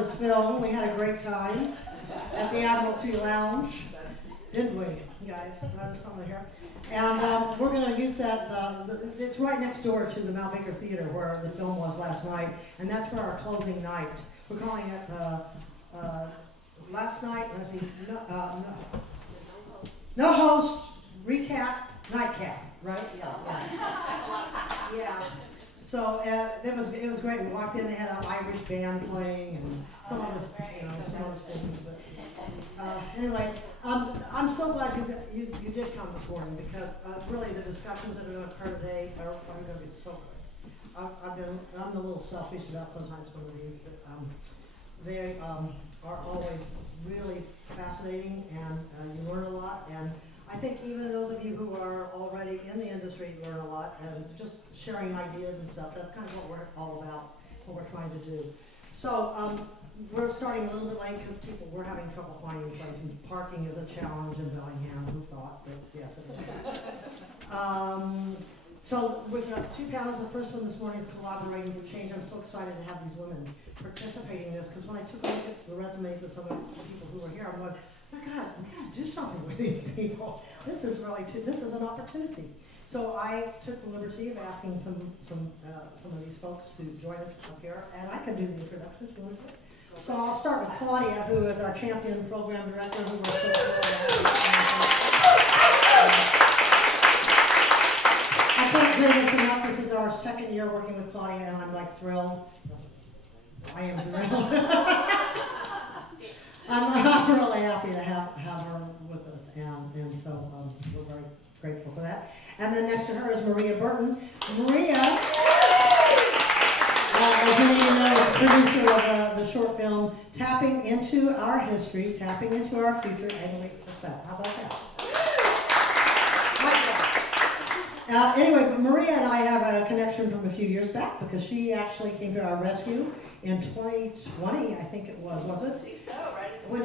his film. We had a great time at the Admiralty Lounge, didn't we, guys? Over here. And we're going to use that, it's right next door to the Mount Baker Theater where the film was last night, and that's for our closing night. We're calling it last night, let's see, no host, recap, nightcap, right? Yeah. Yeah. So it was great. We walked in, they had an Irish band playing, and some of us, some of us didn't. But anyway, I'm so glad you did come this morning because really the discussions that are going to occur today are going to be so good. I'm a little selfish about sometimes some of these, but they are always really fascinating, and you learn a lot. And I think even those of you who are already in the industry learn a lot, and just sharing ideas and stuff. That's kind of what we're all about, what we're trying to do. So we're starting a little bit late because we're having trouble finding a place, and parking is a challenge in Bellingham. Who thought? But yes, it is. So we've got two panels. The first one this morning is Collaborating for Change. I'm so excited to have these women participating in this because when I took a look at the resumes of some of the people who were here, I'm going, my God, we got to do something with these people. This is really, this is an opportunity. So I took the liberty of asking some of these folks to join us up here, and I can do the introductions really quick. So I'll start with Claudia, who is our champion program director, who works so I can't say this enough. This is our second year working with Claudia, and I'm like thrilled. I am thrilled. I'm really happy to have her with us, and so we're very grateful for that. And then next to her is Maria Burton. Maria, as many of you know, is the producer of the short film Tapping Into Our History, Tapping Into Our Future, and wait for that. How about that? Anyway, but Maria and I have a connection from a few years back because she actually came to our rescue in 2020, I think it was it? I think so, right? When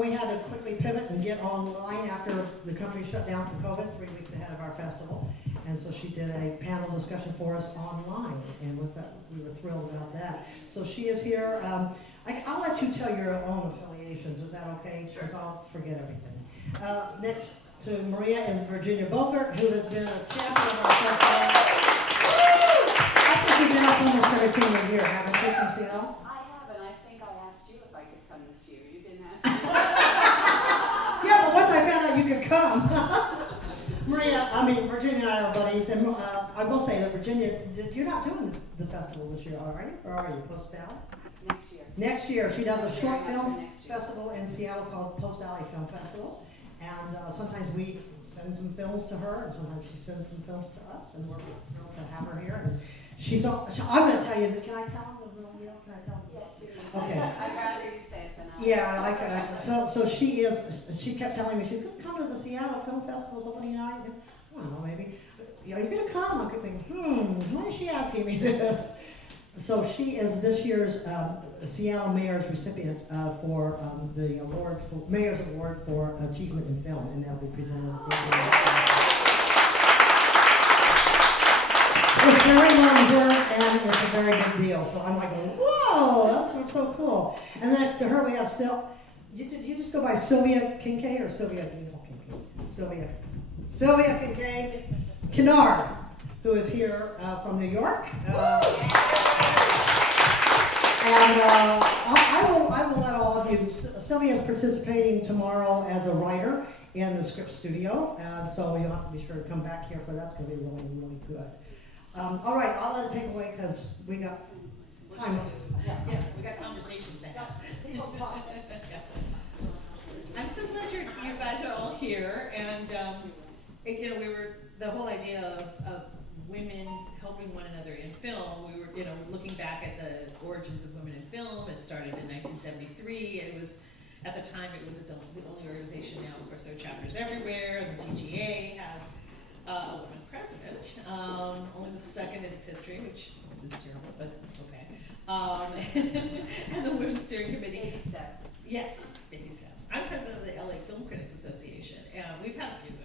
we had to quickly pivot and get online after the country shut down for COVID 3 weeks ahead of our festival. And so she did a panel discussion for us online, and with that, we were thrilled about that. So she is here. I'll let you tell your own affiliations. Is that okay? Because I'll forget everything. Next to Maria is Virginia Boker, who has been a champion of our festival. I think you've been up almost every single year, haven't you, from Seattle? I have, and I think I asked you if I could come this year. You didn't ask me. Yeah, but once I found out you could come. Virginia and I are buddies, and I will say that Virginia, you're not doing the festival this year, are you? Or are you, Post Valley? Next year. Next year, she does a short film festival in Seattle called Post Valley Film Festival. And sometimes we send some films to her, and sometimes she sends some films to us, and we're thrilled to have her here. And I'm going to tell you, can I tell them the real deal? Can I tell them? Yes, you can. Okay. I'd rather you say it than I. Yeah, I like that. So she kept telling me she's going to come to the Seattle Film Festival's opening night. And, I don't know, maybe. You're going to come? I could think, why is she asking me this? So she is this year's Seattle Mayor's recipient for the award for Mayor's Award for Achievement in Film, and that'll be presented at the end. It's very well deserved, and it's a very big deal. So I'm like, whoa, that's so cool. And next to her we have you just go by Sylvia Kincaid or Sylvia Kincaid? Sylvia Kincaid Kennard, who is here from New York. And I will let all of you, Sylvia is participating tomorrow as a writer in the script studio, and so you'll have to be sure to come back here for that. It's going to be really, really good. All right, I'll let it take away because we got time. Yeah, we got conversations to have. I'm so glad you guys are all here, and the whole idea of women helping one another in film. We were, looking back at the origins of women in film. It started in 1973. It was, at the time, it was the only organization. Now, of course, there are chapters everywhere. The TGA has a woman president, only the second in its history, which is terrible, but okay. And the Women's Steering Committee. Baby steps. Yes, baby steps. I'm president of the LA Film Critics Association, and we've had a few women.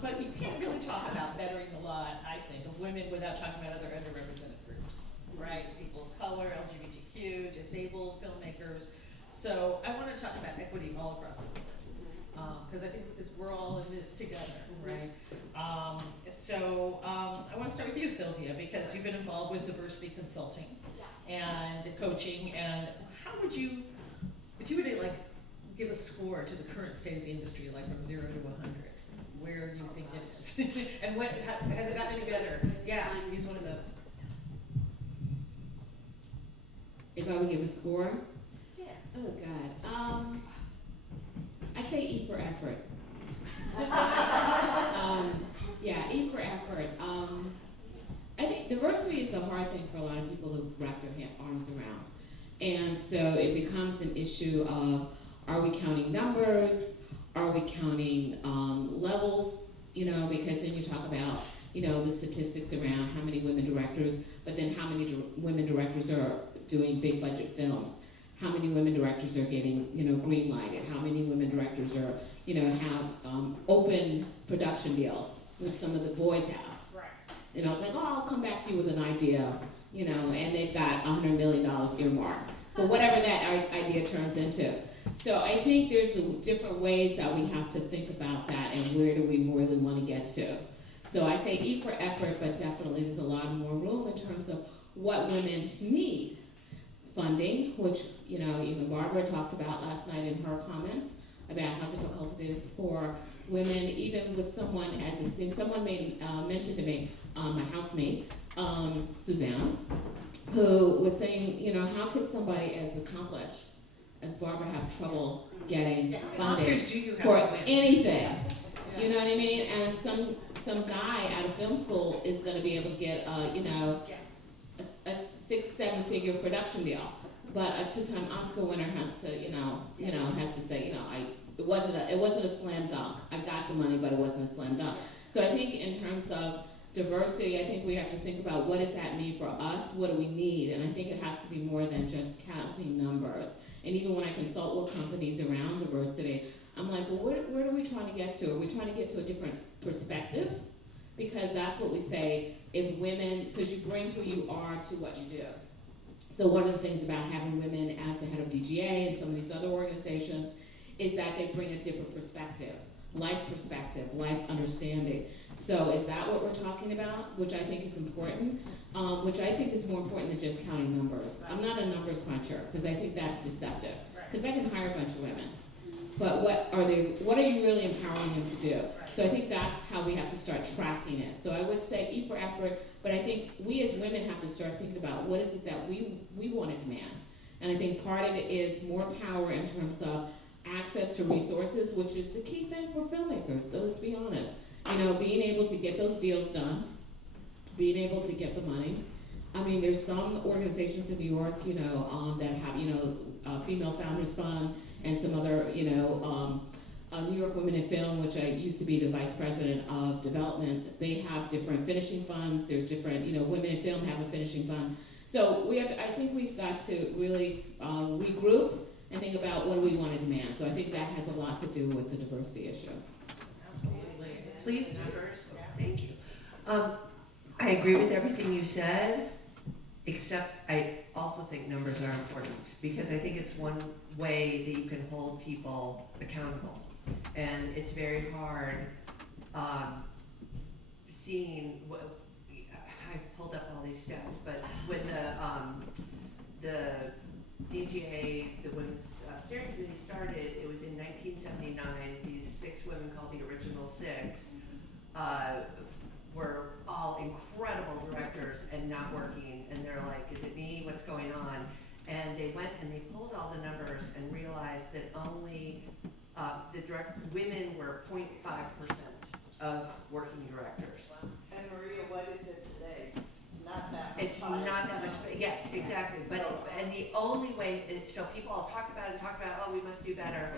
But you can't really talk about bettering the lot, I think, of women women without talking about other underrepresented groups, right? People of color, LGBTQ, disabled filmmakers. So I want to talk about equity all across the board, because I think that we're all in this together, right? I want to start with you, Sylvia, because you've been involved with diversity consulting and coaching, and how would you, if you were to like give a score to the current state of the industry, like from 0 to 100, where do you think it is? And has it gotten any better? Yeah, he's one of those. If I would give a score? Yeah. Oh God. I'd say E for effort. Yeah, E for effort. I think diversity is a hard thing for a lot of people to wrap their arms around. And so it becomes an issue of, are we counting numbers? Are we counting levels? You know, because then you talk about, you know, the statistics around how many women directors, but then how many women directors are doing big budget films? How many women directors are getting, you know, green lighted? How many women directors are, you know, have open production deals, which some of the boys have. Right. And I was like, oh, I'll come back to you with an idea, you know, and they've got $100 million earmarked for whatever that idea turns into. So I think there's different ways that we have to think about that and where do we really want to get to. So I say E for effort, but definitely there's a lot more room in terms of what women need. Funding, which, you know, even Barbara talked about last night in her comments about how difficult it is for women, even with someone as esteemed. Someone mentioned to me, my housemate, Susanna, who was saying, you know, how could somebody as accomplished as Barbara have trouble getting funding for anything? You know what I mean? And some guy out of film school is going to be able to get, you know, a 6-7 figure production deal, but a 2-time Oscar winner has to, has to say, it wasn't a slam dunk. I got the money, but it wasn't a slam dunk. So I think in terms of diversity, I think we have to think about what does that mean for us? What do we need? And I think it has to be more than just counting numbers. And even when I consult with companies around diversity, I'm like, well, where are we trying to get to? Are we trying to get to a different perspective? Because that's what we say, if women, because you bring who you are to what you do. So one of the things about having women as the head of DGA and some of these other organizations is that they bring a different perspective, life understanding. So is that what we're talking about? Which I think is important, which I think is more important than just counting numbers. I'm not a numbers cruncher, because I think that's deceptive. Because I can hire a bunch of women. But what are you really empowering them to do? So I think that's how we have to start tracking it. So I would say E for effort, but I think we as women have to start thinking about what is it that we want to demand. And I think part of it is more power in terms of access to resources, which is the key thing for filmmakers. So let's be honest. You know, being able to get those deals done, being able to get the money. I mean, there's some organizations in New York, you know, that have, you know, Female Founders Fund, and some other, you know, New York Women in Film, which I used to be the vice president of development. They have different finishing funds. There's different, you know, Women in Film have a finishing fund. So I think we've got to really regroup and think about what do we want to demand. So I think that has a lot to do with the diversity issue. Absolutely. Please do first. Thank you. I agree with everything you said, except I also think numbers are important, because I think it's one way that you can hold people accountable. And it's very hard seeing what I pulled up all these stats, but when the DGA, the Women's Steering Committee started, it was in 1979. These 6 women, called the Original 6, were all incredible directors and not working, and they're like, is it me, what's going on? And they went and they pulled all the numbers and realized that only women were 0.5% of working directors. And Maria, what is it today? It's not that much. It's not that much, but yes, exactly. But and the only way, and so people all talked about, oh, we must do better.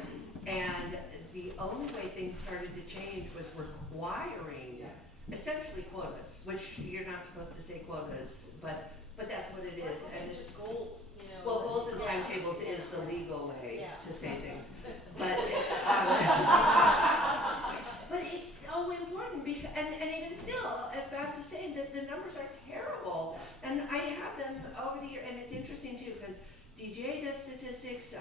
And the only way things started to change was requiring essentially quotas, which you're not supposed to say quotas, but that's what it is. And it's goals, you know. Well, goals and timetables is the legal way to say things. But but it's so important, because and even still, as Babs is saying, the numbers are terrible. And I have them over the year, and it's interesting too, because DJ does statistics,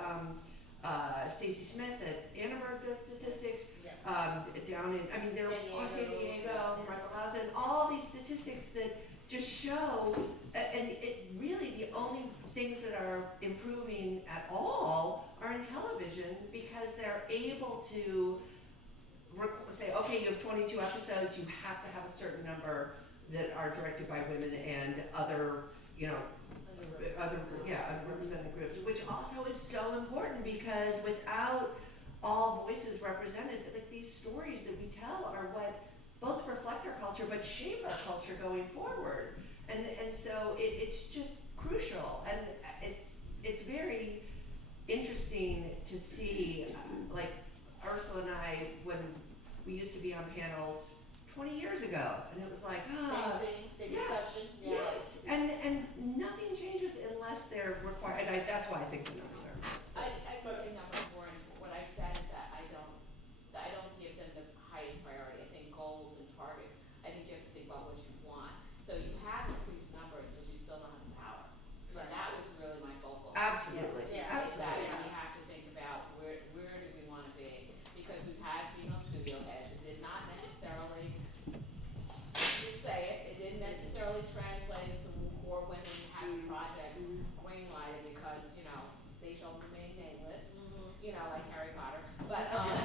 Stacy Smith at Annenberg does statistics, down in, I mean, they're all San Diego, Martha Lawson, all these statistics that just show, and it really, the only things that are improving at all are in television, because they're able to say, okay, you have 22 episodes, you have to have a certain number that are directed by women and other, you know, other represented groups, which also is so important, because without all voices represented, like these stories that we tell are what both reflect our culture but shape our culture going forward. And so it's just crucial, and it's very interesting to see, like Ursula and I, when we used to be on panels 20 years ago, and it was like, Same thing, same discussion, yeah. yes, and nothing changes unless they're required, and that's why I think the numbers are. I think number four, and what I said is that I don't give them the highest priority. I think goals and targets, I think you have to think about what you want. So you have increased numbers, but you still don't have the power. And that was really my focal. Absolutely, Is that we have to think about where do we want to be? Because we've had female studio heads. It did not necessarily, just say it didn't necessarily translate into more women having projects greenlighted, because, you know, they shall remain nameless, you know, like Harry Potter. But, I mean,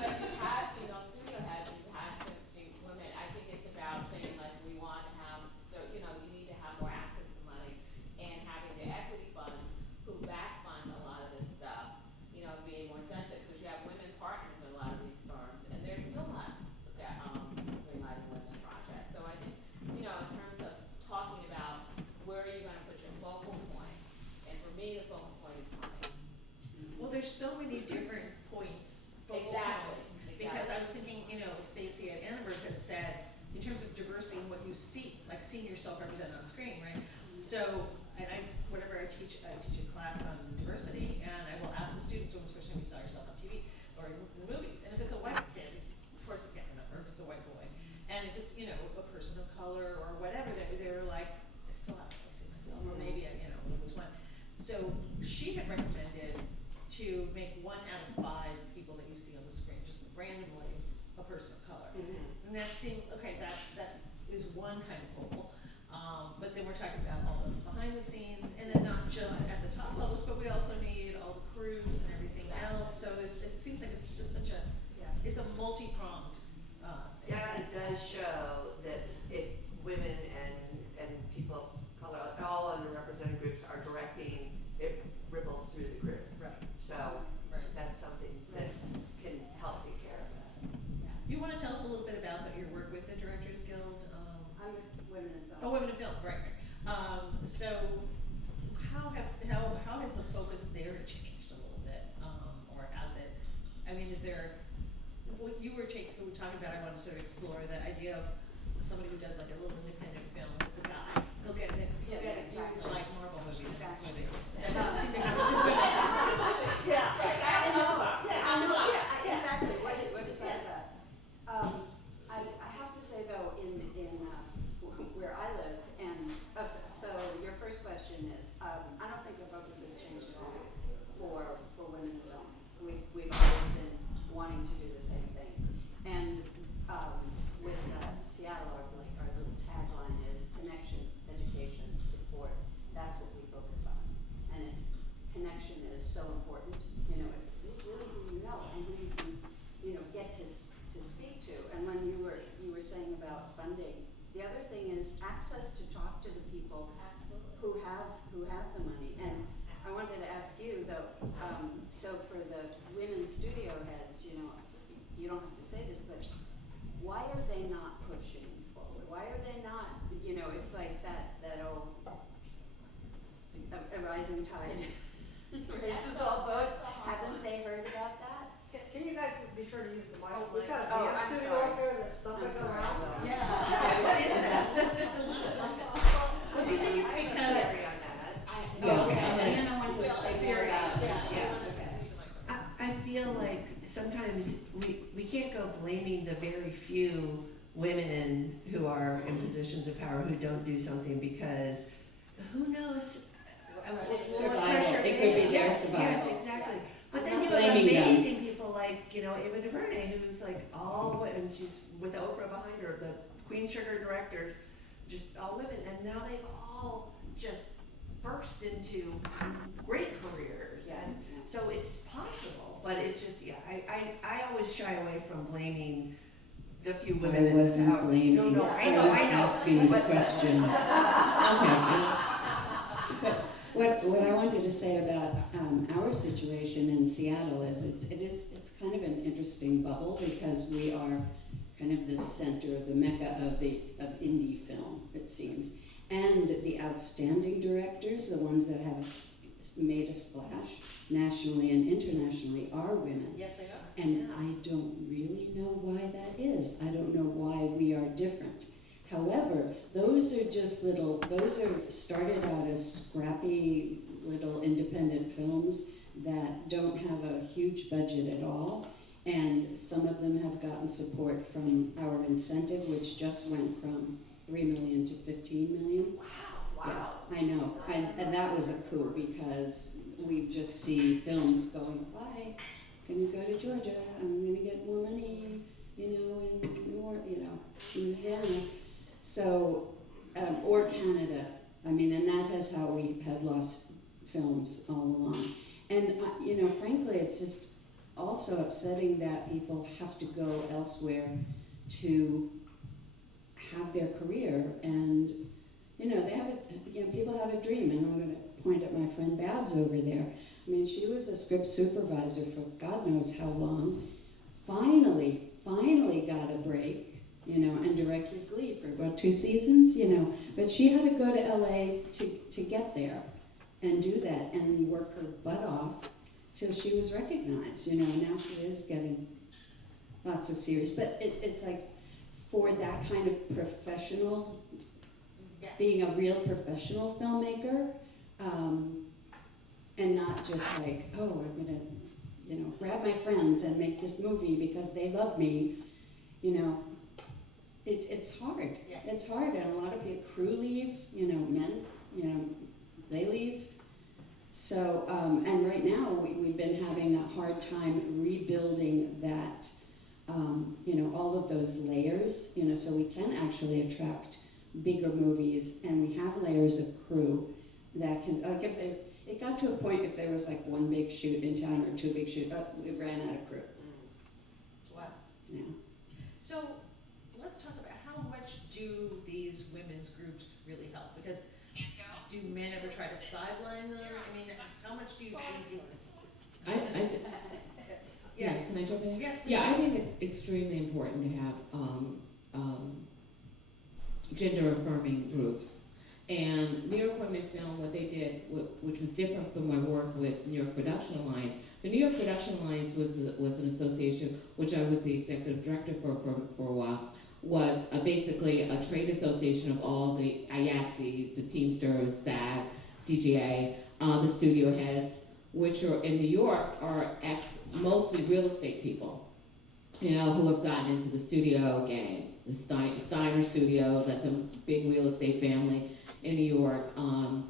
but you have female studio heads, you have to think women. I think it's about saying, like, we want to have, so, you know, you need to have more access to money, and having the equity funds who back fund a lot of this stuff, you know, being more sensitive, because you have women partners in a lot of these firms, and they're still not greenlighting women projects. So I think, you know, in terms of talking about where are you going to put your focal point, and for me, the focal point is money. Well, there's so many different points, focal Exactly. points, because I was thinking, you know, Stacy at Annenberg has said, in terms of diversity and what you see, like seeing yourself represented on screen, right? So, and whenever I teach a class on diversity, and I will ask the students, when was the first time you saw yourself on TV or in the movies? And if it's a white kid, of course I can't remember if it's a white boy. And if it's, you know, a person of color or whatever, they're like, I still haven't seen myself, or maybe, you know, it was one. So she had recommended to make 1 out of 5 people that you see on the screen, just randomly a person of color. And that seemed, okay, that is one kind of goal. But then we're talking about all the behind the scenes, and then not just at the top levels, but we also need all the crews and everything else. So it seems like it's just such a, it's a multi-pronged thing. Data does show that if women and people of color, all underrepresented groups are directing, it ripples through the group. Right. So Right. that's something that can help take care of that. You want to tell us a little bit about your work with the Directors Guild? I'm with Women in Film. Oh, Women in Film, right. So how has the focus there changed a little bit, or has it? I mean, is there? What you were talking about, I want to sort of explore the idea of somebody who does like a little independent film. It's a guy. He'll get a huge like Marvel movie. Exactly. That doesn't seem to happen to women. Yeah. Exactly. What is that about? I have to say though, in where I live, and so your first question is, I don't think the focus has changed at all for women in film. We've always been wanting to do the same thing, and with Seattle, our little tagline is connection, education, support. That's what we focus on, and it's connection is so important. You know, it's really who you know and who you can, you know, get to speak to. And when you were saying about funding, the other thing is access to talk to the people who have the money. And I wanted to ask you though, so for the women studio heads, you know, you don't have to say this, but why are they not pushing forward? Why are they not, you know, it's like that old, a rising tide raises all boats. Haven't they heard about that? Can you guys be sure to use the mic? Oh, We've got a oh, dance I'm studio sorry. up there that's stumping I'm sorry. around. Yeah. What is that? Well, do you think it's because? I agree on that. And then I want to say more about, I feel like sometimes we can't go blaming the very few women women who are in positions of power who don't do something because who knows? Survival. It could be their Yes, survival. Yes, exactly. But I'm then you not have blaming them. amazing people like, Ava DuVernay, who's like all the way, and she's with Oprah behind her, the Queen Sugar directors, just all women, and now they've all just burst into great careers, and so it's possible, but it's just, I always shy away from blaming the few women I in the wasn't power. blaming, No, no, I was asking the but- question. Okay. But what I wanted to say about our situation in Seattle is it's kind of an interesting bubble because we are kind of the center, the mecca of indie film, it seems. And the outstanding directors, the ones that have made a splash nationally and internationally, are women. Yes, they are. And I don't really know why that is. I don't know why we are different. However, those are started out as scrappy little independent films that don't have a huge budget at all. And some of them have gotten support from our incentive, which just went from 3 million to 15 million. Wow. Yeah, I know. And that was a coup because we just see films going, why? Can you go to Georgia? I'm going to get more money, in Louisiana. So, or Canada. I mean, and that is how we had lost films all along. And, frankly, it's just also upsetting that people have to go elsewhere to have their career. And, they have people have a dream. And I'm going to point at my friend Babs over there. I mean, she was a script supervisor for God knows how long. Finally got a break. And directed Glee for about 2 seasons, But she had to go to LA to get there and do that and work her butt off till she was recognized, and now she is getting lots of series. But it's like for that kind of professional, being a real professional filmmaker, and not just like, oh, I'm gonna, grab my friends and make this movie because they love me, It's hard. Yeah. It's hard, and a lot of people, crew leave, men, they leave. So, and right now we've been having a hard time rebuilding that, all of those layers, so we can actually attract bigger movies, and we have layers of crew that can, like it got to a point if there was like one big shoot in town or 2 big shoots, we ran out of crew. Wow. Yeah. So let's talk about how much do these women's groups really help? Because do men ever try to sideline them? I mean, how much do you think? Yeah, can I jump in? Yes. Yeah, I think it's extremely important to have gender affirming groups. And New York Women in Film, what they did, which was different from my work with New York Production Alliance. The New York Production Alliance was an association which I was the executive director for a while. Was basically a trade association of all the IATSEs, the Teamsters, SAG, DGA, the studio heads, which are in New York are mostly real estate people, who have gotten into the studio game. The Steiner Studios, that's a big real estate family in New York, and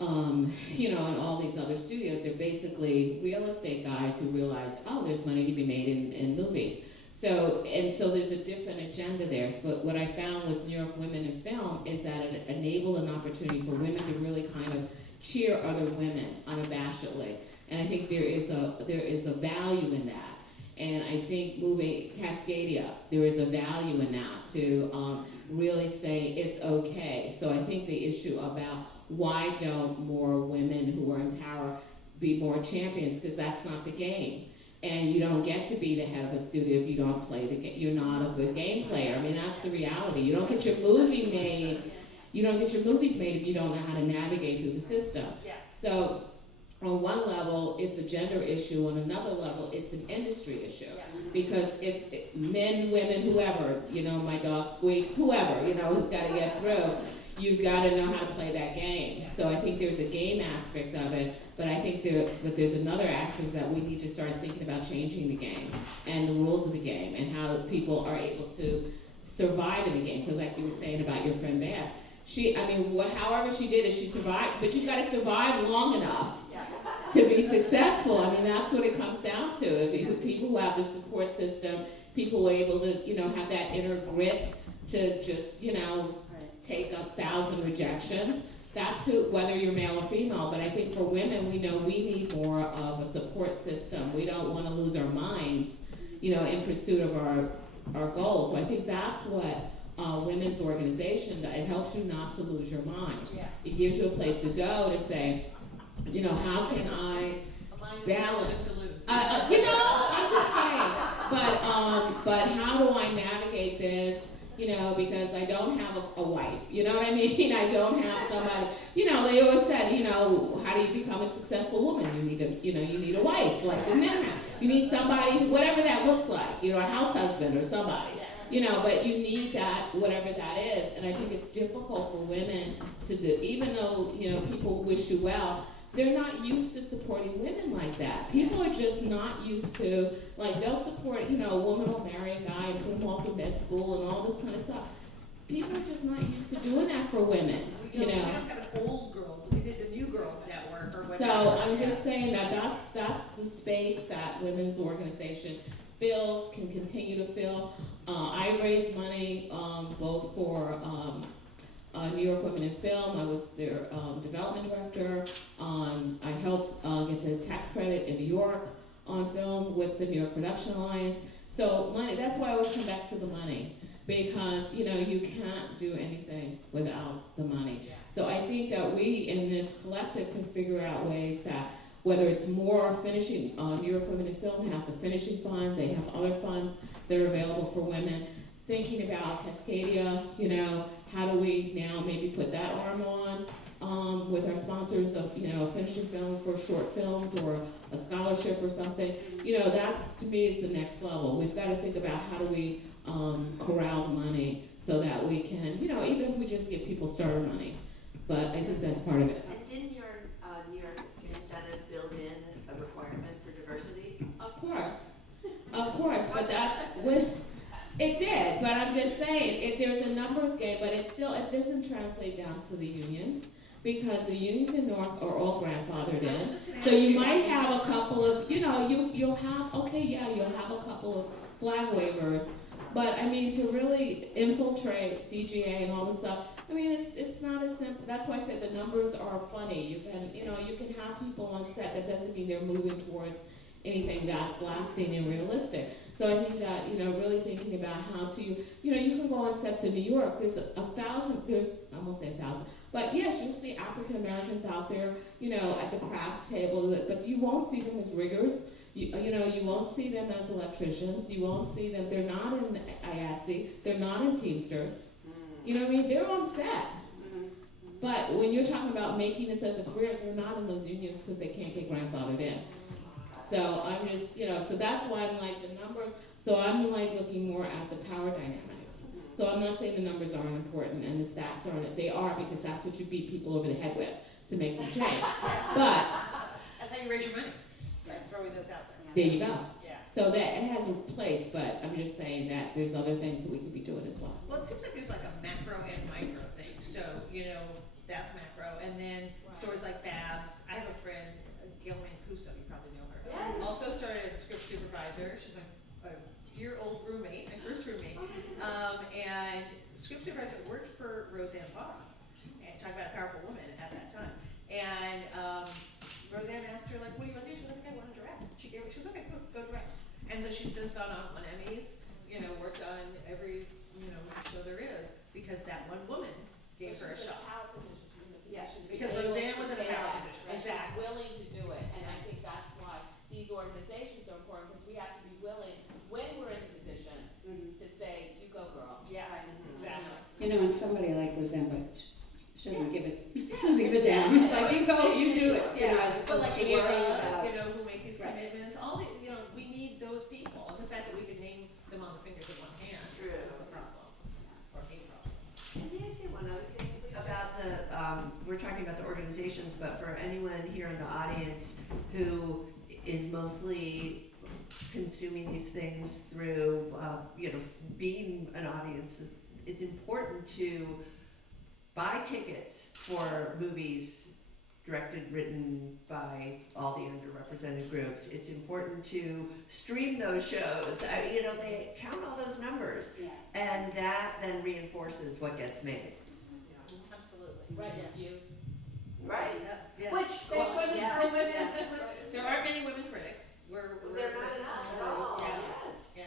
all these other studios. They're basically real estate guys who realize, oh, there's money to be made in movies. So there's a different agenda there. But what I found with New York Women in Film is that it enabled an opportunity for women to really kind of cheer other women unabashedly. And I think there is a value in that. And I think moving Cascadia, there is a value in that to really say it's okay. So I think the issue about why don't more women who are in power be more champions, because that's not the game. And you don't get to be the head of a studio if you don't play the game. You're not a good game player. I mean, that's the reality. You don't get your movie made. You don't get your movies made if you don't know how to navigate through the system. Yeah. So on one level, it's a gender issue. On another level, it's an industry issue. Yeah. Because it's men, women, whoever, my dog squeaks, whoever, who's got to get through. You've got to know how to play that game. So I think there's a game aspect of it, but I think there's another aspect that we need to start thinking about changing the game and the rules of the game and how people are able to survive in the game, because like you were saying about your friend Bass, however she did it, she survived, but you've got to survive long enough to be successful. I mean, that's what it comes down to. If people who have the support system, people who are able to, have that inner grit to just, take up 1,000 rejections. That's whether you're male or female. But I think for women, we know we need more of a support system. We don't want to lose our minds, in pursuit of our goals. So I think that's what women's organization, it helps you not to lose your mind. Yeah. It gives you a place to go to say, how can I balance? To lose. I'm just saying. But how do I navigate this? Because I don't have a wife. You know what I mean? I don't have somebody. They always said, how do you become a successful woman? You need a wife, like the men have. You need somebody, whatever that looks like. A house husband or somebody. But you need that, whatever that is. And I think it's difficult for women to do, even though, people wish you well, they're not used to supporting women like that. People are just not used to, like, they'll support, a woman will marry a guy and put him off to med school and all this kind of stuff. People are just not used to doing that for women, We don't have an old girls, we did the new girls network or whatever. So I'm just saying that's the space that women's organization fills, can continue to fill. I raised money both for New York Women in Film. I was their development director. I helped get the tax credit in New York on film with the New York Production Alliance. So money, that's why I always come back to the money, because you can't do anything without the money. So I think that we in this collective can figure out ways that, whether it's more finishing, New York Women in Film has a finishing fund, they have other funds that are available for women. Thinking about Cascadia, how do we now maybe put that arm on with our sponsors of, a finishing film for short films or a scholarship or something. That's, to me, is the next level. We've got to think about how do we corral the money so that we can, even if we just give people starter money. But I think that's part of it. And didn't your New York incentive build in a requirement for diversity? Of course, but that's when it did. But I'm just saying, there's a numbers game, but it doesn't translate down to the unions, because the unions in North are all grandfathered in. So you might have a couple of, you'll have a couple of flag waivers, but I mean, to really infiltrate DGA and all this stuff, I mean, it's not as simple. That's why I said the numbers are funny. You can have people on set. That doesn't mean they're moving towards anything that's lasting and realistic. So I think that, really thinking about how to, you can go on set to New York. There's I won't say 1,000, but yes, you'll see African Americans out there, at the crafts table, but you won't see them as riggers. You won't see them as electricians. You won't see them. They're not in IATSE. They're not in Teamsters. You know what I mean? They're on set. But when you're talking about making this as a career, they're not in those unions because they can't get grandfathered in. So I'm just, so that's why I'm like the numbers. So I'm like looking more at the power dynamics. So I'm not saying the numbers aren't important and the stats aren't. They are, because that's what you beat people over the head with to make them change. But that's how you raise your money. Throwing those out there. there you go. Yeah. So that it has a place, but I'm just saying that there's other things that we could be doing as well. Well, it seems like there's like a macro and micro thing. So, that's macro. And then stories like Babs. I have a friend, Gail Mancuso, you probably know her. Yes. Also started as a script supervisor. She's my dear old roommate, my first roommate. And script supervisor worked for Roseanne Barr. And talk about a powerful woman at that time. And Roseanne asked her, like, what do you want to do? She was like, I want to direct. She was okay, go direct. And so she's since gone on Emmys, worked on every, show there is, because that one woman gave her a shot. Because Roseanne was in a power position. And she's Exactly. willing to do it, and I think that's why these organizations are important, because we have to be willing, when we're in a position, to say, you go girl. Yeah, exactly. And somebody like Roseanne, but she doesn't give it, down. It's like, you go, you do it, as But opposed like to worry about. who make these Right. commitments, we need those people. And the fact that we can name them on the fingers of one hand is the problem, or a problem. And may I say one other thing about we're talking about the organizations, but for anyone here in the audience who is mostly consuming these things through, being an audience. It's important to buy tickets for movies directed, written by all the underrepresented groups. It's important to stream those shows. They count all those numbers, and that then reinforces what gets made. Absolutely. Right, views. Right. Yeah. Which, thank goodness for women. There aren't many women critics. They're not enough at all. Yes. Yeah,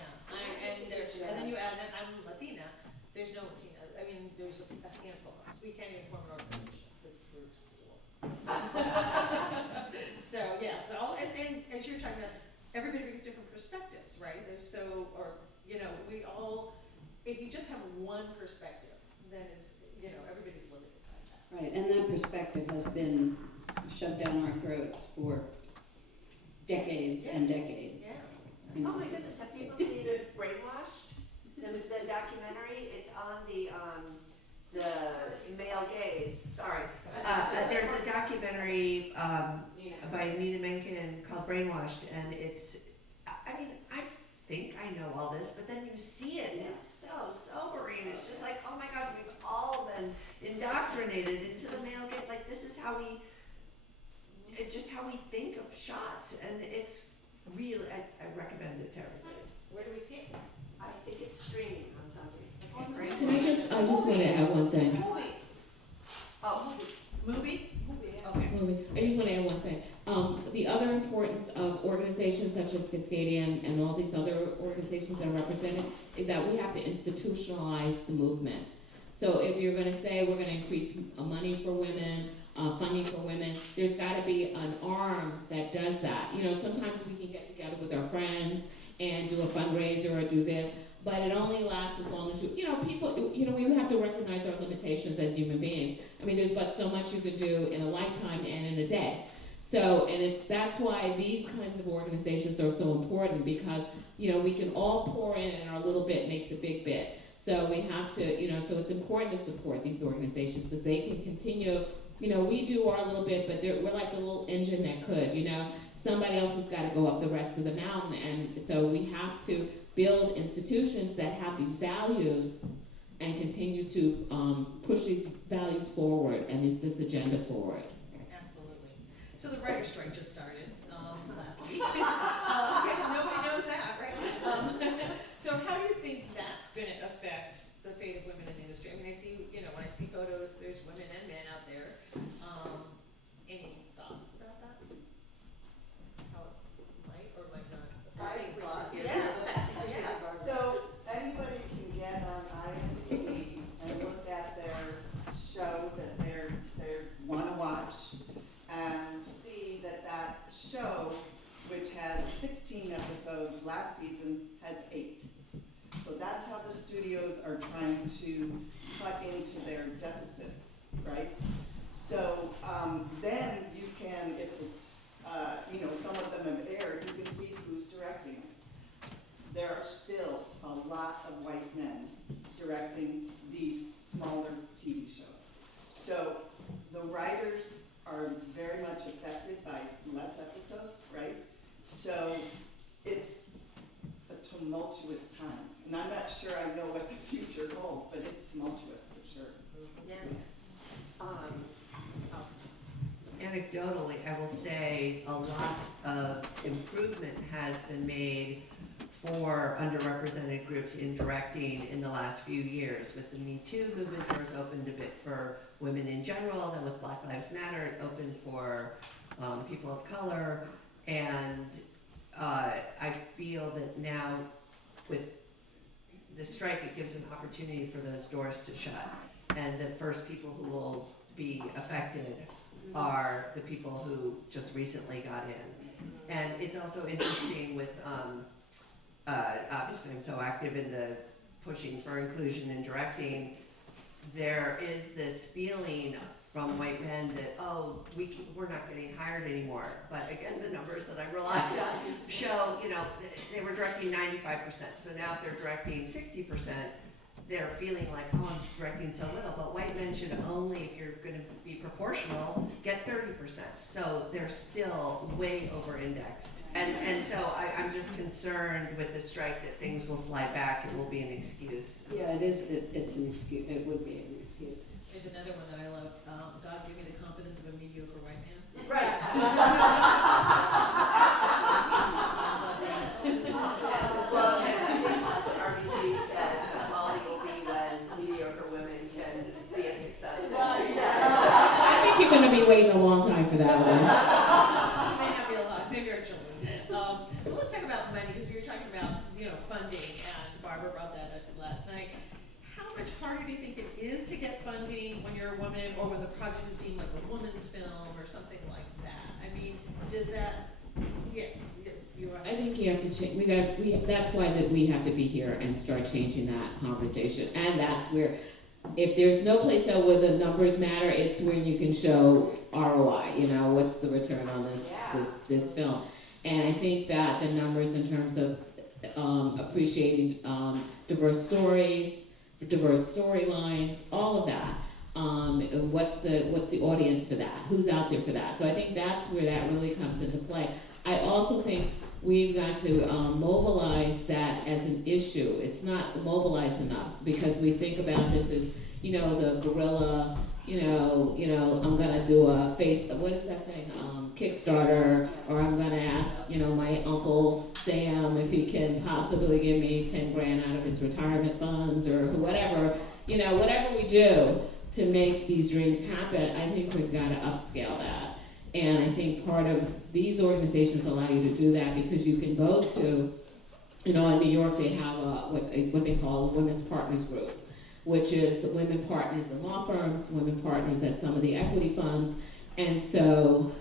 and then you add that I'm Latina. There's no Latina. I mean, there's a handful of us. We can't even form an organization. This is cool. So yes, and as you're talking about, everybody brings different perspectives, right? We all, if you just have one perspective, then it's, everybody's limited by that. Right, and that perspective has been shoved down our throats for decades and decades. Yeah. You know. Oh my goodness, have people seen Brainwashed? The documentary, it's on the male gaze, sorry. There's a documentary by Nina Menken called Brainwashed, and it's, I think I know all this, but then you see it, and it's so sobering. It's just like, oh my gosh, we've all been indoctrinated into the male gaze. Like, this is how we think of shots, and it's really, I recommend it to everybody. Where do we see it? I think it's streaming on something. Can I just want to add one thing. Oh, Movie? Okay. I just want to add one thing. The other importance of organizations such as Cascadia and all these other organizations that are represented is that we have to institutionalize the movement. So if you're going to say we're going to increase money for women, funding for women, there's got to be an arm that does that. Sometimes we can get together with our friends and do a fundraiser or do this, but it only lasts as long as people, we have to recognize our limitations as human beings. There's but so much you can do in a lifetime and in a day. So, that's why these kinds of organizations are so important, because, we can all pour in and our little bit makes a big bit. So we have to, so it's important to support these organizations because they can continue, we do our little bit, but we're like the little engine that could, somebody else has got to go up the rest of the mountain. And so we have to build institutions that have these values and continue to push these values forward and this agenda forward. Absolutely. So the writer's strike just started last week. Nobody knows that, right? So how do you think that's going to affect the fate of women in the industry? I see, when I see photos, there's women and men out there. Any thoughts about that? How it might or might not? So anybody can get on IMDb and look at their show that they want to watch and see that show, which had 16 episodes last season, has 8. So that's how the studios are trying to cut into their deficits, right? So then you can, if it's, some of them have aired, you can see who's directing them. There are still a lot of white men directing these smaller TV shows. So the writers are very much affected by less episodes, right? So it's a tumultuous time. And I'm not sure I know what the future holds, but it's tumultuous for sure. Yeah. Anecdotally, I will say a lot of improvement has been made for underrepresented groups in directing in the last few years. With the Me Too movement, doors opened a bit for women in general, then with Black Lives Matter, it opened for people of color, and I feel that now with the strike, it gives an opportunity for those doors to shut, and the first people who will be affected are the people who just recently got in. And it's also interesting with, obviously I'm so active in the pushing for inclusion in directing, there is this feeling from white men that, we're not getting hired anymore. But again, the numbers that I relied on show, they were directing 95%. So now if they're directing 60%, they're feeling like, oh, I'm directing so little, but white men should only, if you're gonna be proportional, get 30%. So they're still way over indexed. And so I'm just concerned with the strike that things will slide back, it will be an excuse. Yeah, it's an excuse, it would be an excuse. There's another one that I love, God give me the confidence of a mediocre white man. Right. Well, and I think that's what RBG says, equality will be when mediocre women can be as successful. I think you're gonna be waiting a long time for that one. You may not be alive, maybe our children. So let's talk about money, because we were talking about, funding, and Barbara brought that up last night. How much harder do you think it is to get funding when you're a woman, or when the project is deemed like a woman's film, or something like that? I mean, does that, yes, you're right. I think you have to change, that's why that we have to be here and start changing that conversation. And that's where, if there's no place else where the numbers matter, it's where you can show ROI, what's the return on this film. And I think that the numbers in terms of appreciating diverse stories, diverse storylines, all of that. What's the audience for that? Who's out there for that? So I think that's where that really comes into play. I also think we've got to mobilize that as an issue. It's not mobilized enough because we think about this as, the guerrilla, I'm gonna do a what is that thing? Kickstarter, or I'm gonna ask, my Uncle Sam if he can possibly give me 10 grand out of his retirement funds or whatever, whatever we do to make these dreams happen. I think we've got to upscale that. And I think part of these organizations allow you to do that because you can go to, in New York they have what they call a Women's Partners Group, which is women partners in law firms, women partners at some of the equity funds. And so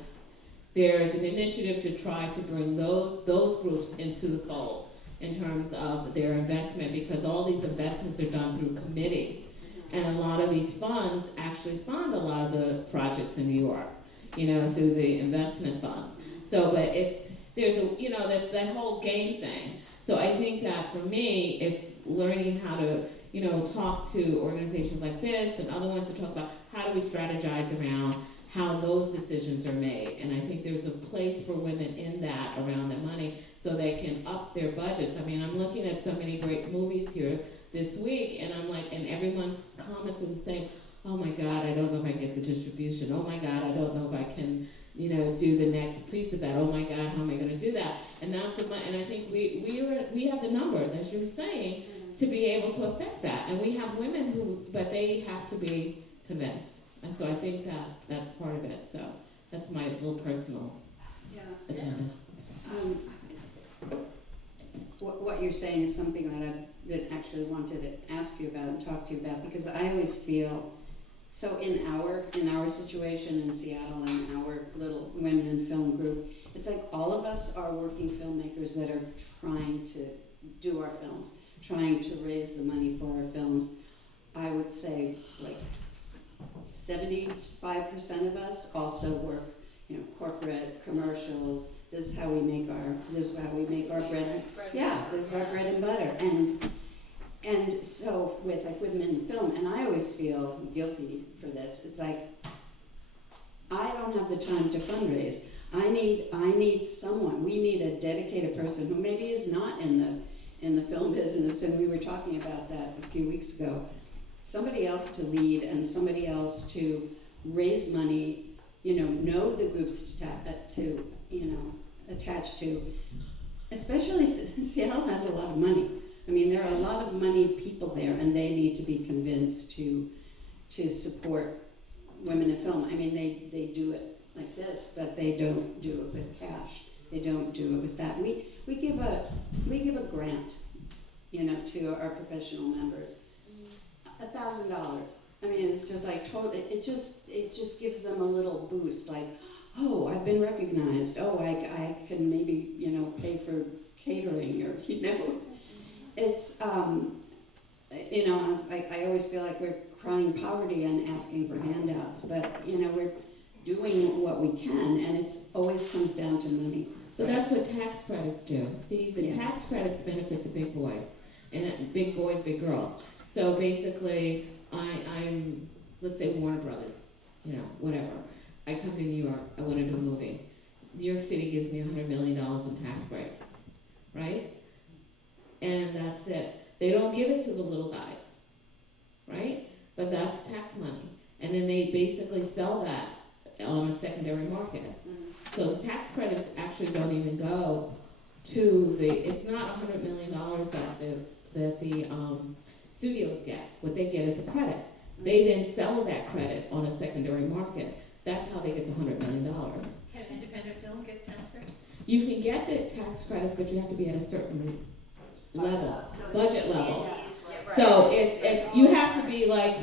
there's an initiative to try to bring those groups into the fold in terms of their investment, because all these investments are done through committee. And a lot of these funds actually fund a lot of the projects in New York, through the investment funds. So, but that's that whole game thing. So I think that for me, it's learning how to, talk to organizations like this and other ones to talk about how do we strategize around how those decisions are made. And I think there's a place for women in that around their money so they can up their budgets. I mean, I'm looking at so many great movies here this week, and I'm like, and everyone's comments are the same. Oh my God, I don't know if I can get the distribution. Oh my God, I don't know if I can, do the next piece of that. Oh my God, how am I going to do that? And that's and I think we have the numbers, as you were saying, to be able to affect that. And we have women but they have to be convinced. And so I think that's part of it. So that's my little personal agenda. What you're saying is something that I actually wanted to ask you about and talk to you about, because I always feel, so in our situation in Seattle and our little women in film group, it's like all of us are working filmmakers that are trying to do our films, trying to raise the money for our films. I would say like 75% of us also work, corporate commercials. This is how we make our bread. Yeah, this is our bread and butter. And so with like women in film, and I always feel guilty for this. It's like I don't have the time to fundraise. I need someone. We need a dedicated person who maybe is not in the film business. And we were talking about that a few weeks ago. Somebody else to lead and somebody else to raise money. Know the groups to attach to. Especially Seattle has a lot of money. I mean, there are a lot of moneyed people there, and they need to be convinced to support women in film. I mean, they do it like this, but they don't do it with cash. They don't do it with that. We give a grant, to our professional members, $1,000. I mean, it's just like totally. It just gives them a little boost, like, oh, I've been recognized. Oh, I can maybe pay for catering or It's I always feel like we're crying poverty and asking for handouts, but we're doing what we can, and it always comes down to money. But that's what tax credits do. See, the tax credits benefit the big boys, and big boys, big girls. So basically, I'm, let's say Warner Brothers, you know, whatever. I come to New York, I want to do a movie. New York City gives me $100 million in tax breaks, right? And that's it. They don't give it to the little guys, right? But that's tax money. And then they basically sell that on a secondary market. So the tax credits actually don't even go to it's not $100 million that the studios get. What they get is a credit. They then sell that credit on a secondary market. That's how they get the $100 million. Can independent film get tax credits? You can get the tax credits, but you have to be at a certain level, budget level. So it's you have to be like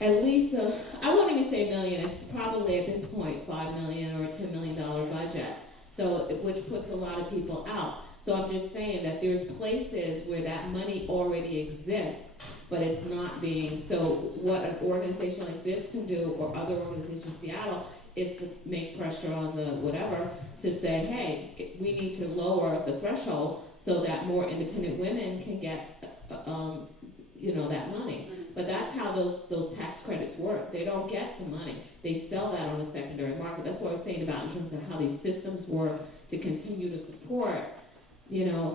at least I won't even say million. It's probably at this point $5 million or a $10 million budget. So which puts a lot of people out. So I'm just saying that there's places where that money already exists, but it's not being. So what an organization like this can do, or other organizations in Seattle, is to make pressure on the whatever to say, hey, we need to lower the threshold so that more independent women can get, that money. But that's how those tax credits work. They don't get the money. They sell that on a secondary market. That's what I was saying about in terms of how these systems work to continue to support,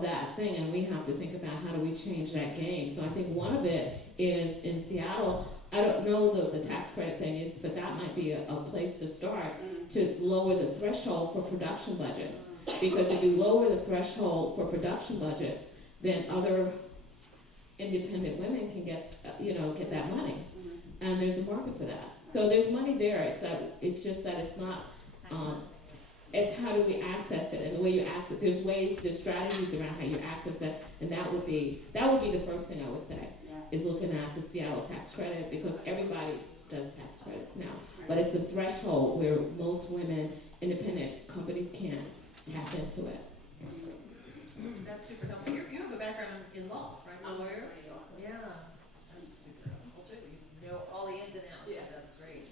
that thing. And we have to think about how do we change that game. So I think one of it is in Seattle. I don't know the tax credit thing is, but that might be a place to start to lower the threshold for production budgets. Because if you lower the threshold for production budgets, then other independent women can get that money, and there's a market for that. So there's money there. It's just that it's not. It's how do we access it, and the way you access it. There's strategies around how you access it, and that would be the first thing I would say is looking at the Seattle tax credit, because everybody does tax credits now, but it's the threshold where most women, independent companies can't tap into it. That's super helpful. You have a background in law, right? A lawyer? Yeah, that's super helpful too. You know all the ins and outs, so that's great.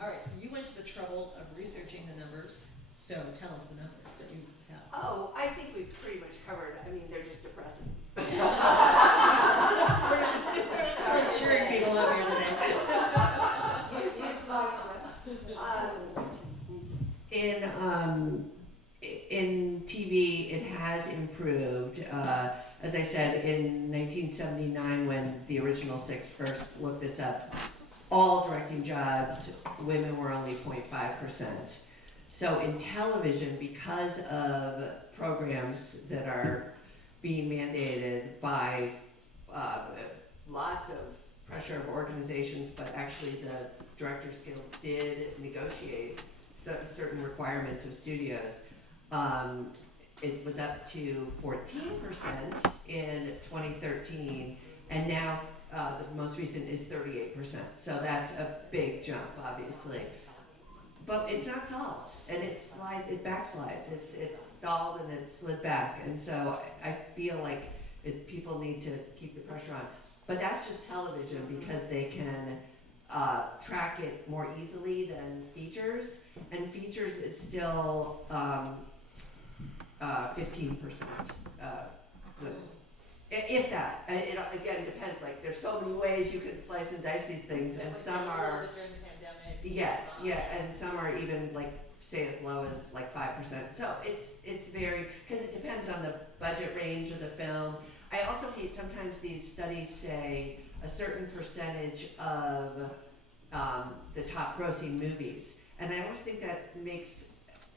All right, you went to the trouble of researching the numbers, so tell us the numbers that you have. Oh, I think we've pretty much covered, they're just depressing. We're not start cheering people up here today. In TV, it has improved. As I said, in 1979, when the original 6 first looked this up, all directing jobs, women were only 0.5%. So in television, because of programs that are being mandated by lots of pressure of organizations, but actually the Directors Guild did negotiate certain requirements of studios. It was up to 14% in 2013, and now the most recent is 38%. So that's a big jump, obviously. But it's not solved, and it backslides. It's stalled and it's slid back, and so I feel like people need to keep the pressure on. But that's just television, because they can track it more easily than features, and features is still 15%. If that, it again depends. Like there's so many ways you can slice and dice these things, and some are and some are even say as low as 5%. So it's very, because it depends on the budget range of the film. I also hate sometimes these studies say a certain percentage of the top grossing movies, and I always think that makes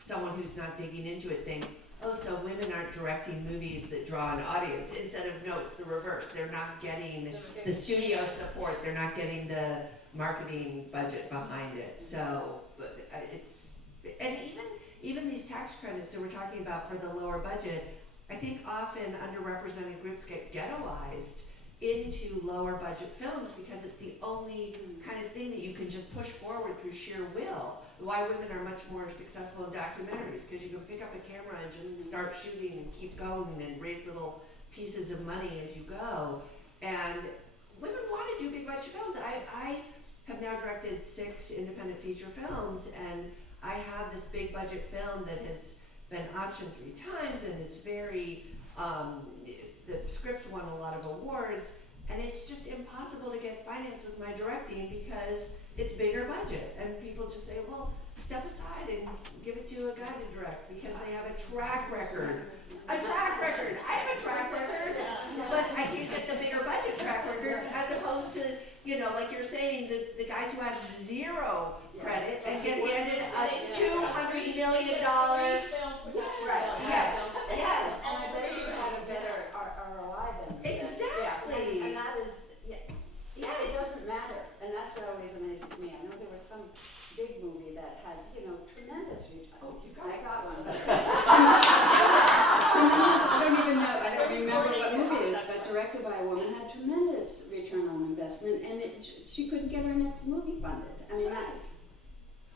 someone who's not digging into it think, oh, so women aren't directing movies that draw an audience, instead of, no, it's the reverse. They're not getting the studio support. They're not getting the marketing budget behind it. So and even these tax credits that we're talking about for the lower budget, I think often underrepresented groups get ghettoized into lower budget films, because it's the only kind of thing that you can just push forward through sheer will. Why women are much more successful in documentaries, because you can pick up a camera and just start shooting and keep going and raise little pieces of money as you go. And women want to do big budget films. I have now directed 6 independent feature films, and I have this big budget film that has been optioned 3 times, and it's very, the scripts won a lot of awards, and it's just impossible to get finance with my directing because it's bigger budget, and people just say, well, step aside and give it to a guy to direct because they have a track record. A track record. I have a track record, but I can't get the bigger budget track record as opposed to, you know, like you're saying, the guys who have zero credit and get handed a $200 million. Right. Yes, yes. And I bet you had a better ROI than this. Exactly. Yeah, and that is, it Yes. doesn't matter, and that's what always amazes me. I know there was some big movie that had, tremendous return. Oh, you got I got one. Tremendous, I don't even know, I don't remember what movie it is, but directed by a woman, had tremendous return on investment, and she couldn't get her next movie funded. I mean, that,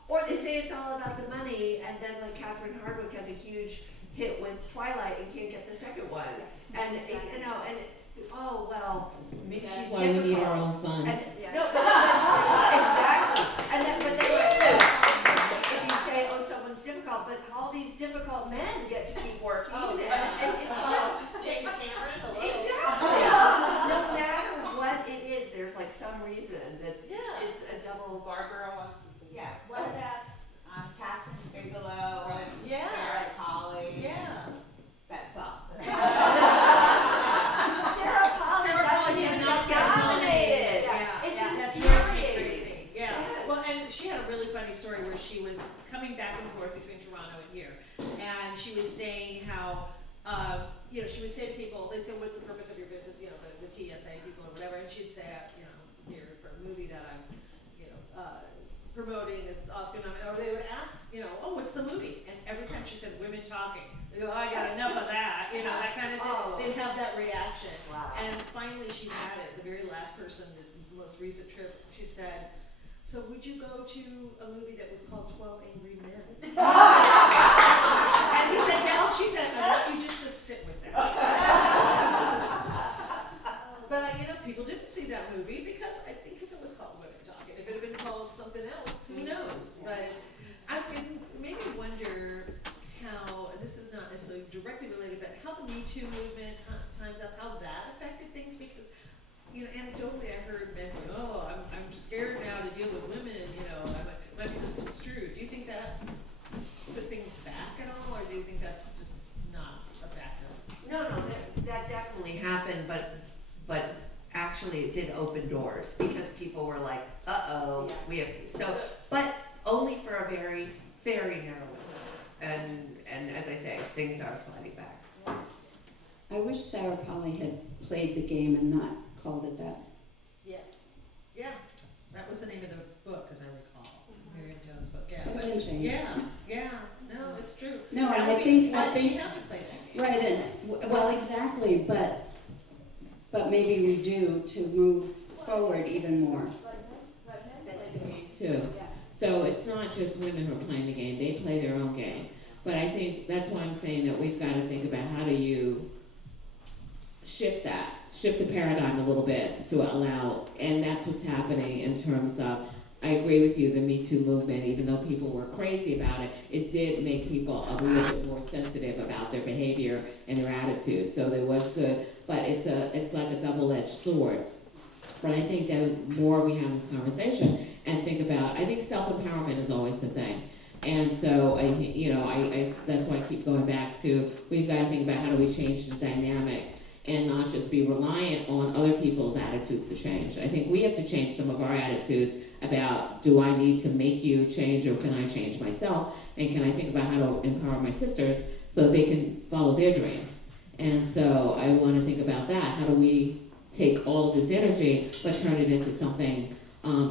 Or they say it's all about the money, and then like Catherine Hardwicke has a huge hit with Twilight and can't get the second one. And, oh, well, maybe she's That's difficult. why we need our own funds. And, no, exactly. And then, but then if you say, oh, someone's difficult, but all these difficult men get to keep working. Oh, and yeah. it's just, James Cameron, hello. exactly. No matter what it is, there's like some reason that Yeah. is a double. Barbara wants to say. Yeah, what about Catherine Bigelow and Yeah. Sarah Polley? Yeah. That's all. Sarah Polley doesn't did even not get get nominated. Yeah. It's That drove me infuriating. crazy. Yeah. Yes. Well, and she had a really funny story where she was coming back and forth between Toronto and here, and she was saying how, she would say to people, they'd say, "What's the purpose of your business?" The TSA people or whatever, and she'd say, "Here for a movie that I'm, promoting, it's Oscar nominated." Or they would ask, "Oh, what's the movie?" And every time she said women talking, they go, "Oh, I got enough of that," that kind of thing. Oh. They'd have that reaction. Wow. And finally, she had it. The very last person, the most recent trip, she said, "So would you go to a movie that was called 12 Angry Men?" And he said, "Yes." She said, "I want you just to sit with that." But people didn't see that movie because it was called Women Talking. If it had been called something else, who knows? But I made me wonder how, and this is not necessarily directly related, but how the Me Too movement, Time's Up, how that affected things, because anecdotally I heard men go, "Oh, I'm scared now to deal with women, I might be misconstrued." Do you think that put things back at all, or do you think that's just not a factor? No, that definitely happened, but actually it did open doors because people were like, uh-oh, we have, but only for a very, very narrow window. And as I say, things are sliding back. I wish Sarah Polley had played the game and not called it that. Yes. Yeah, that was the name of the book, as I recall, Miriam Jones' book, yeah. Could have But- been changed. Yeah, no, it's true. No, That and would I be- think- why does she have to play that game? Right, and, well, exactly, but maybe we do to move forward even more. Me too. So it's not just women who are playing the game, they play their own game. But I think that's why I'm saying that we've got to think about how do you shift the paradigm a little bit to allow, and that's what's happening in terms of, I agree with you, the Me Too movement, even though people were crazy about it, it did make people a little bit more sensitive about their behavior and their attitude. So there was good, but it's like a double-edged sword. But I think that the more we have this conversation and think about, I think self-empowerment is always the thing. And so I that's why I keep going back to, we've got to think about how do we change the dynamic and not just be reliant on other people's attitudes to change. I think we have to change some of our attitudes about, do I need to make you change or can I change myself? And can I think about how to empower my sisters so they can follow their dreams? And so I want to think about that. How do we take all of this energy but turn it into something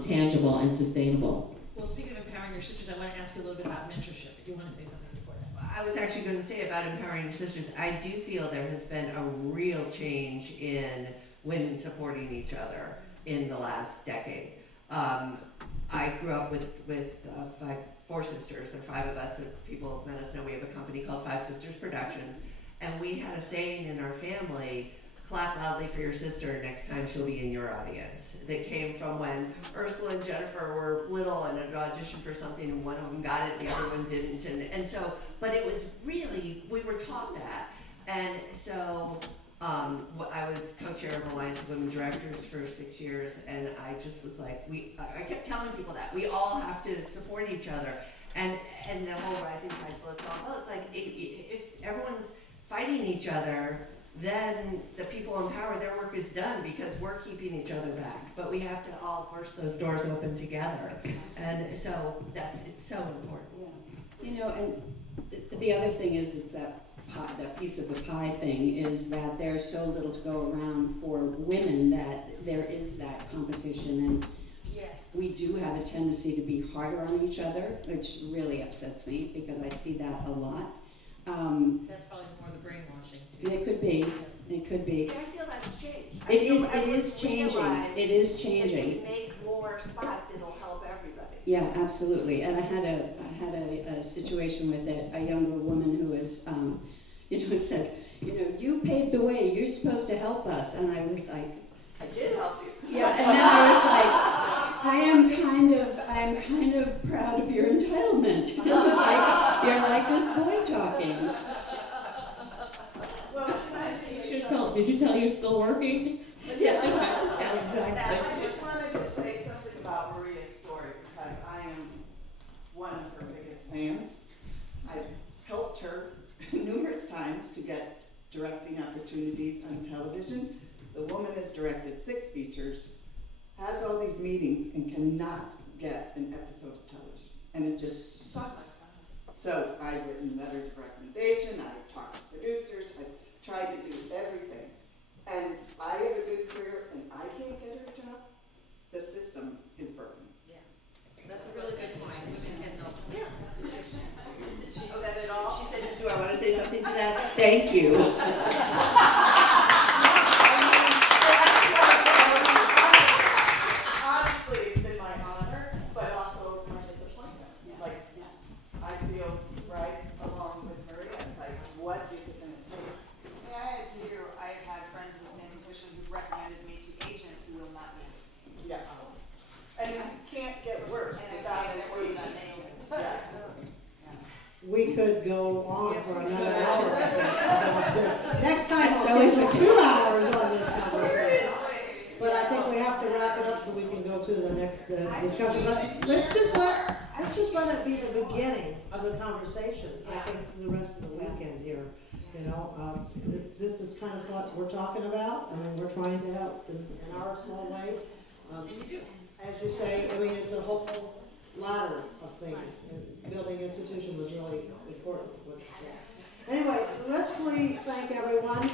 tangible and sustainable? Well, speaking of empowering your sisters, I want to ask you a little bit about mentorship, if you want to say something before that. I was actually going to say about empowering your sisters, I do feel there has been a real change in women supporting each other in the last decade. I grew up with four sisters. There are five of us. If people let us know, we have a company called Five Sisters Productions. And we had a saying in our family, clap loudly for your sister next time she'll be in your audience. That came from when Ursula and Jennifer were little and had auditioned for something and one of them got it, the other one didn't. And so, but it was really, we were taught that. And so I was co-chair of Alliance of Women Directors for 6 years, and I just was like, I kept telling people that we all have to support each other, and the whole rising tide floats all boats. Like if everyone's fighting each other, then the people in power, their work is done because we're keeping each other back. But we have to all force those doors open together, and so it's so important. Yeah. You know, and the other thing is, it's that piece of the pie thing is that there's so little to go around for women that there is that competition, and Yes. we do have a tendency to be harder on each other, which really upsets me because I see that a lot. That's probably more the brainwashing too. It could be. It could be. See, I feel that's changed. It is changing. It is changing. If we make more spots, it'll help everybody. Yeah, absolutely. And I had a situation with a younger woman who was, said, you paved the way. You're supposed to help us. And I was like, I did help you. yeah. And then I was like, I am kind of proud of your entitlement. It's like you're like this boy talking. Did you tell you're still working? Yeah, exactly. I just wanted to say something about Maria's story because I am one of her biggest fans. I've helped her numerous times to get directing opportunities on television. The woman has directed 6 features, has all these meetings, and cannot get an episode of television. And it just sucks. So I've written letters of recommendation, I've talked to producers, I've tried to do everything. And I have a good career and I can't get her a job, the system is broken. That's a really good point. Women can also. She said it all. She said, do I want to say something to that? Thank you. Honestly, it's been my honor, but also my disappointment. Like, I feel right along with Maria. It's like, what is it going to take? Yeah, I have had friends in the same position who've recommended me to agents who will not meet. Yeah. And you can't get work And I without can't an get work without agent. an agent. Yes. We could go on Yes, for we another could. hour. Next time, That's we'll always spend a- 2 hours on this conversation. But I think we have to wrap it up so we can go to the next discussion. But let's just let it be the beginning of the conversation, I think, for the rest of the weekend here. This is kind of what we're talking about. I mean, we're trying to help in our small way. As you say, I mean, it's a whole ladder of things. And building institution was really important. Anyway, let's please thank everyone.